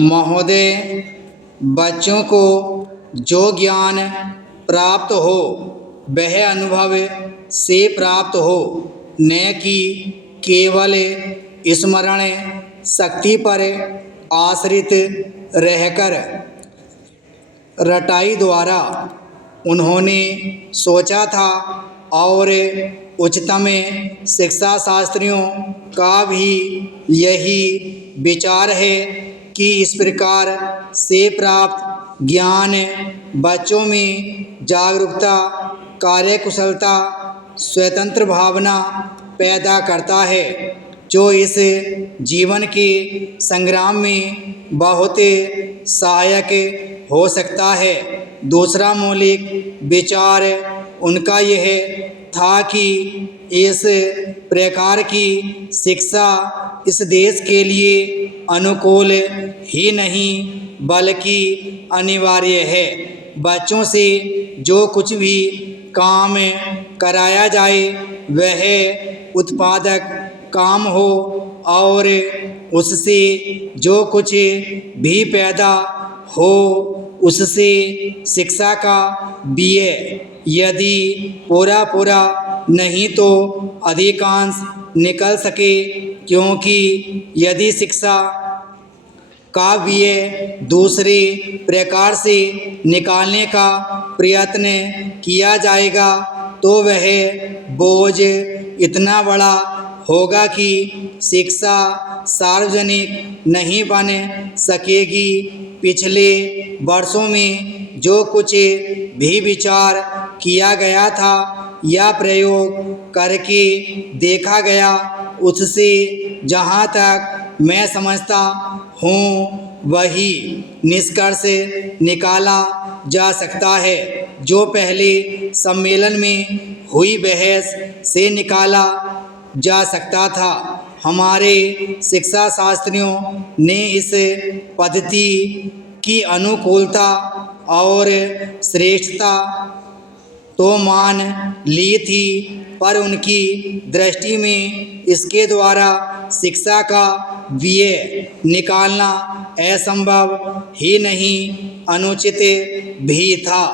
महोदय, बच्चों को जो ज्ञान प्राप्त हो वह अनुभव से प्राप्त हो, न कि केवल स्मरण शक्ति पर आश्रित रहकर। रटाई द्वारा उन्होंने सोचा था और उच्चतम शिक्षा शास्त्रियों का भी यही विचार है कि इस प्रकार से प्राप्त ज्ञान बच्चों में जागरूकता, कार्यकुशलता, स्वतंत्र भावना पैदा करता है, जो इस जीवन के संग्राम में बहुत सहायक हो सकता है। दूसरा मौलिक विचार उनका यह था कि इस प्रकार की शिक्षा इस देश के लिए अनुकूल ही नहीं बल्कि अनिवार्य है। बच्चों से जो कुछ भी काम कराया जाए वह उत्पादक काम हो और उससे जो कुछ भी पैदा हो उससे शिक्षा का व्यय यदि पूरा नहीं तो अधिकांश निकल सके, क्योंकि यदि शिक्षा का व्यय दूसरे प्रकार से निकालने का प्रयत्न किया जाएगा तो वह बोझ इतना बड़ा होगा कि शिक्षा सार्वजनिक नहीं बन सकेगी। पिछले वर्षों में जो कुछ भी विचार किया गया था या प्रयोग करके देखा गया, उससे जहाँ तक मैं समझता हूँ वही निष्कर्ष निकाला जा सकता है जो पहले सम्मेलन में हुई बहस से निकाला जा सकता था। हमारे शिक्षा शास्त्रियों ने इस पद्धति की अनुकूलता और श्रेष्ठता तो मान ली थी, पर उनकी दृष्टि में इसके द्वारा शिक्षा का व्यय निकालना असंभव ही नहीं, अनुचित भी था।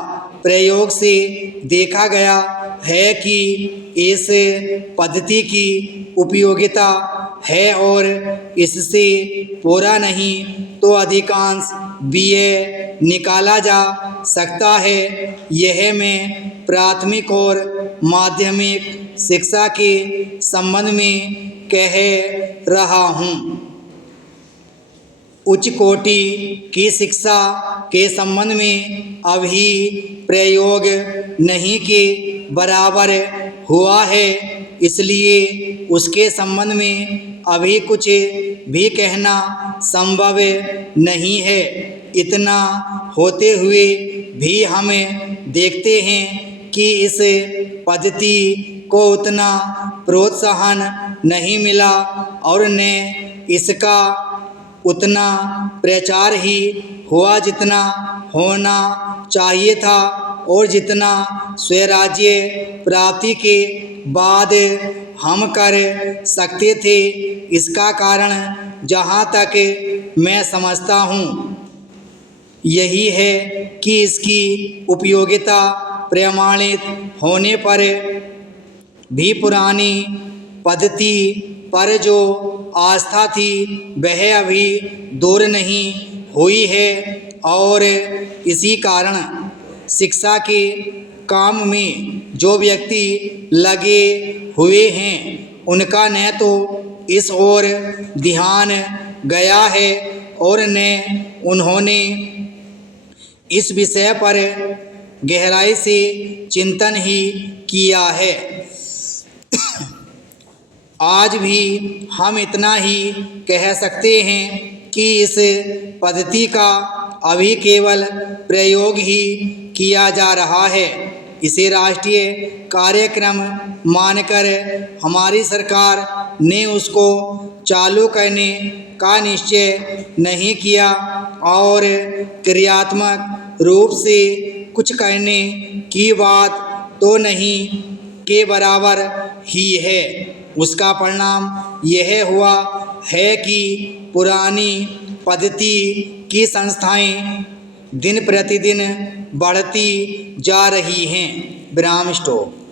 प्रयोग से देखा गया है कि इस पद्धति की उपयोगिता है और इससे पूरा नहीं तो अधिकांश व्यय निकाला जा सकता है। यह मैं प्राथमिक और माध्यमिक शिक्षा के संबंध में कह रहा हूँ। उच्च कोटि की शिक्षा के संबंध में अभी प्रयोग नहीं के बराबर हुआ है, इसलिए उसके संबंध में अभी कुछ भी कहना संभव नहीं है। इतना होते हुए भी हम देखते हैं कि इस पद्धति को उतना प्रोत्साहन नहीं मिला और न इसका उतना प्रचार ही हुआ जितना होना चाहिए था और जितना स्वराज्य प्राप्ति के बाद हम कर सकते थे। इसका कारण जहाँ तक मैं समझता हूँ यही है कि इसकी उपयोगिता प्रमाणित होने पर भी पुरानी पद्धति पर जो आस्था थी वह अभी दूर नहीं हुई है और इसी कारण शिक्षा के काम में जो व्यक्ति लगे हुए हैं उनका न तो इस ओर ध्यान गया है और न उन्होंने इस विषय पर गहराई से चिंतन ही किया है। आज भी हम इतना ही कह सकते हैं कि इस पद्धति का अभी केवल प्रयोग ही किया जा रहा है। इसे राष्ट्रीय कार्यक्रम मानकर हमारी सरकार ने उसको चालू करने का निश्चय नहीं किया और क्रियात्मक रूप से कुछ करने की बात तो नहीं के बराबर ही है। उसका परिणाम यह हुआ है कि पुरानी पद्धति की संस्थाएं दिन प्रतिदिन बढ़ती जा रही हैं। विराम स्टॉप।